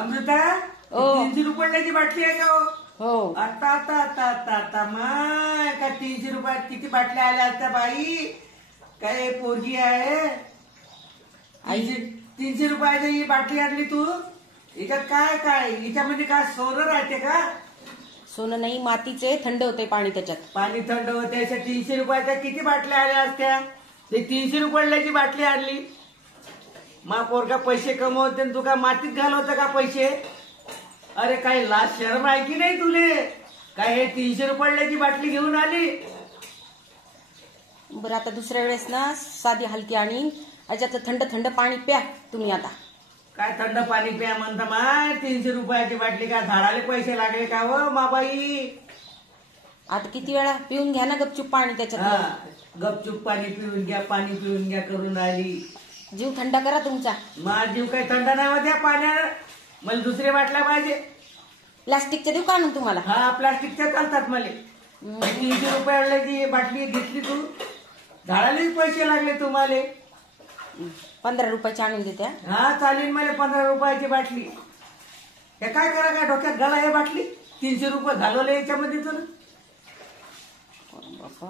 अमृता, ओ. 300 रुपयाची बाटली आहे का हो? हो. आता आता आता आता आता माय का 300 रुपयात किती बाटल्या आल्या असत्या बाई. काय पोरगी आहे. 300 रुपयाची ही बाटली आणली तू. याच्यात काय काय हिच्यामध्ये काय सोनं राहते का? सोनं नाही, मातीचे, थंड होते पाणी त्याच्यात. पाणी थंड होते. 300 रुपयाच्या किती बाटल्या आल्या असत्या. ते 300 रुपयाची बाटली आणली. मा पोरगा पैसे कमवते तू का मातीत घालवतं का पैसे. अरे काय लाज शरम आहे की नाही तुले. काय हे 300 रुपयाची बाटली घेऊन आली. बरं, आता दुसऱ्या वेळेस ना साधी हलकी आणि याच्यातलं थंड थंड पाणी प्या तुम्ही आता. काय थंड पाणी प्या म्हणता माय. 300 रुपयाची बाटली काय झाडाले पैसे लागले का व माबाई. आता किती वेळा पिऊन घ्या ना गपचूप पाणी त्याच्यात. हा, गपचूप पाणी पिऊन घ्या, पाणी पिऊन घ्या करून आली. जीव थंड करा तुमचा. माझा जीव काही थंड नाही होत्या पाण्यानं. मला दुसरे बाटल्या पाहिजे. प्लास्टिकच्या देऊ का आणून तुम्हाला? हा, प्लास्टिकच्या चालतात मला. 300 रुपयाची बाटली घेतली तू. झाडालाही पैसे लागले तुम्हाला. 15 रुपयाची आणून देत्या. हा चालेल. मला 15 रुपयाची बाटली. हे काय करा काय डोक्यात घाला हे बाटली. 300 रुपये घालवले याच्यामध्ये तर. बाबा.